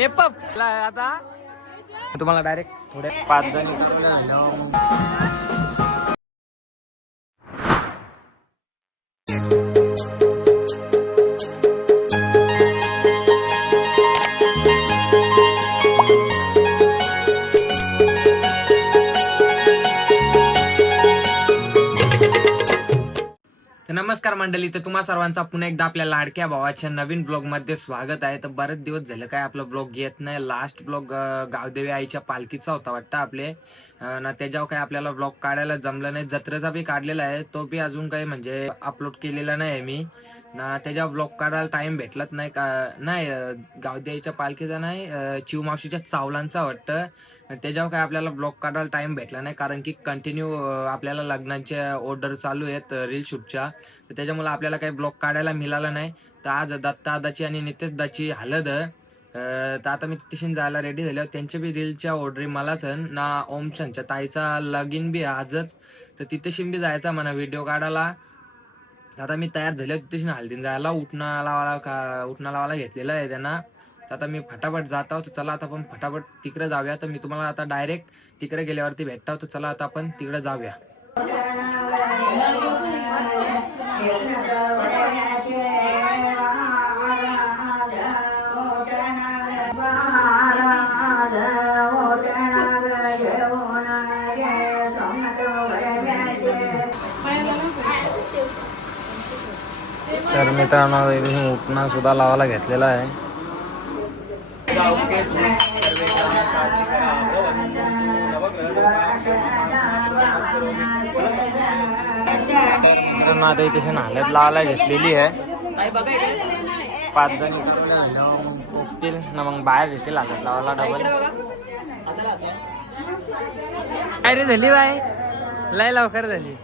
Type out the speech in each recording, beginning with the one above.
मेपअप आता तुम्हाला डायरेक्ट थोडे 5 जणी नमस्कार मंडळी, तर तुम्हा सर्वांचा पुन्हा एकदा आपल्या लाडक्या भावाच्या नवीन ब्लॉग मध्ये स्वागत आहे. तर बरेच दिवस झाले काय आपला ब्लॉग येत नाही. लास्ट ब्लॉग गावदेवी आईच्या पालखीचा होता वाटतं आपले ना, त्याच्यावर काय आपल्याला ब्लॉग काढायला जमलं नाही. जत्रेचा बी काढलेला आहे, तो बी अजून काही म्हणजे अपलोड केलेला नाही मी ना. त्याच्यावर ब्लॉग काढायला टाइम भेटलाच नाही का नाही. गावदेवी आईच्या पालखीचा नाही, चिवमावशीच्या चावलांचा वाटतं. त्याच्यावर काय आपल्याला ब्लॉग काढायला टाइम भेटला नाही, कारण की कंटिन्यू आपल्याला लग्नाच्या ऑर्डर चालू आहेत रील शूटच्या. तर त्याच्यामुळे आपल्याला काही ब्लॉग काढायला मिळाला नाही. तर आज दत्तादाची आणि नितेश दाची हलद. तर आता मी तिथे जायला रेडी झालो. त्यांच्या बी रीलच्या ऑर्डरी मलाच ना. ओमशनच्या ताईचा लगीन बी आजच, तर तिथे बी जायचा म्हणा व्हिडिओ काढायला. आता मी तयार झालो तिथे हल्दीन जायला. उठणा लावायला घेतलेला आहे त्यांना. तर आता मी फटाफट जात आहोत. चला आता आपण फटाफट तिकडे जाऊया. तर मी तुम्हाला आता डायरेक्ट तिकडे गेल्यावरती भेटतो. तर चला आता आपण तिकडे जाऊया. तर मित्रांनो, इथे उठणा सुद्धा लावायला घेतलेला आहे. आता इथे हलत लावायला घेतलेली आहे. 5 जणी पोगतील ना, मग बाहेर घेतील हलत लावायला डबल. काय रे झाली बाय, लय लवकर झाली.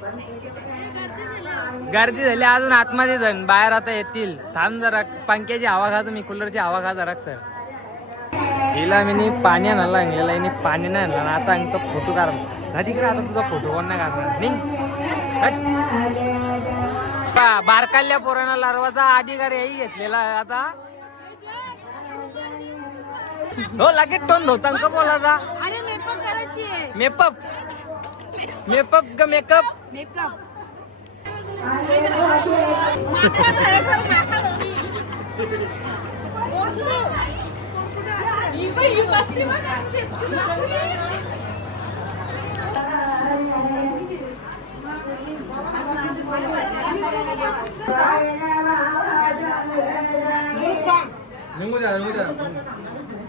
गर्दी झाली अजून आतमध्ये जण बाहेर आता येतील. थांब जरा, पंख्याची हवा खा तुम्ही, कूलरची हवा खा जरा सर. हिला मी पाणी आणायला आणलेला, हिने पाणी नाही आणला. आता आणतो फोटो काढला. तिकडे आता तुझा फोटो कोण नाही काढणार नाही. बारकाल्या पोरांना लारवाचा अधिकार याही घेतलेला आहे आता. हो लगेच टोन धोतांक बोलाचा. मेकअप मेकअप ग मेकअप मेकअप.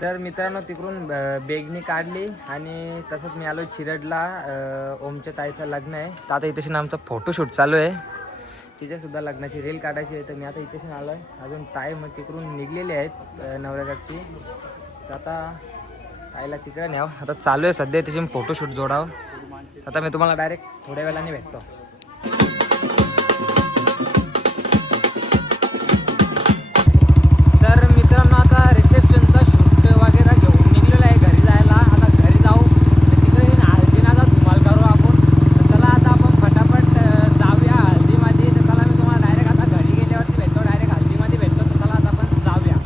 तर मित्रांनो, तिकडून बेगनी काढली आणि तसंच मी आलो चिरडला. ओमच्या ताईचं लग्न आहे. तर आता इथे आमचा फोटोशूट चालू आहे. तिच्या सुद्धा लग्नाची रील काढायची आहे. तर मी आता इथे आलो आहे. अजून ताई मग तिकडून निघलेली आहेत नवऱ्याकडची. तर आता ताईला तिकडे न्यावं. आता चालू आहे सध्या तिथे फोटोशूट जोडावं. आता मी तुम्हाला डायरेक्ट थोड्या वेळाने भेटतो. तर मित्रांनो, आता रिसेप्शनचा शूट वगैरे घेऊन निघलेलं आहे घरी जायला. आता घरी जाऊ, तिकडे हळदीनाचा धुमाल करू आपण. तर चला आता आपण फटाफट जाऊया हळदीमध्ये. तर चला मी तुम्हाला डायरेक्ट आता घरी गेल्यावरती भेटतो. डायरेक्ट हळदीमध्ये भेटतो. तर चला आता आपण जाऊया.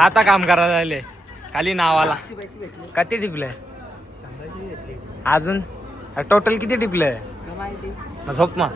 आता काम करायला आले खाली नावाला. किती टिपलंय अजून? टोटल किती टिपलंय? झोप मग.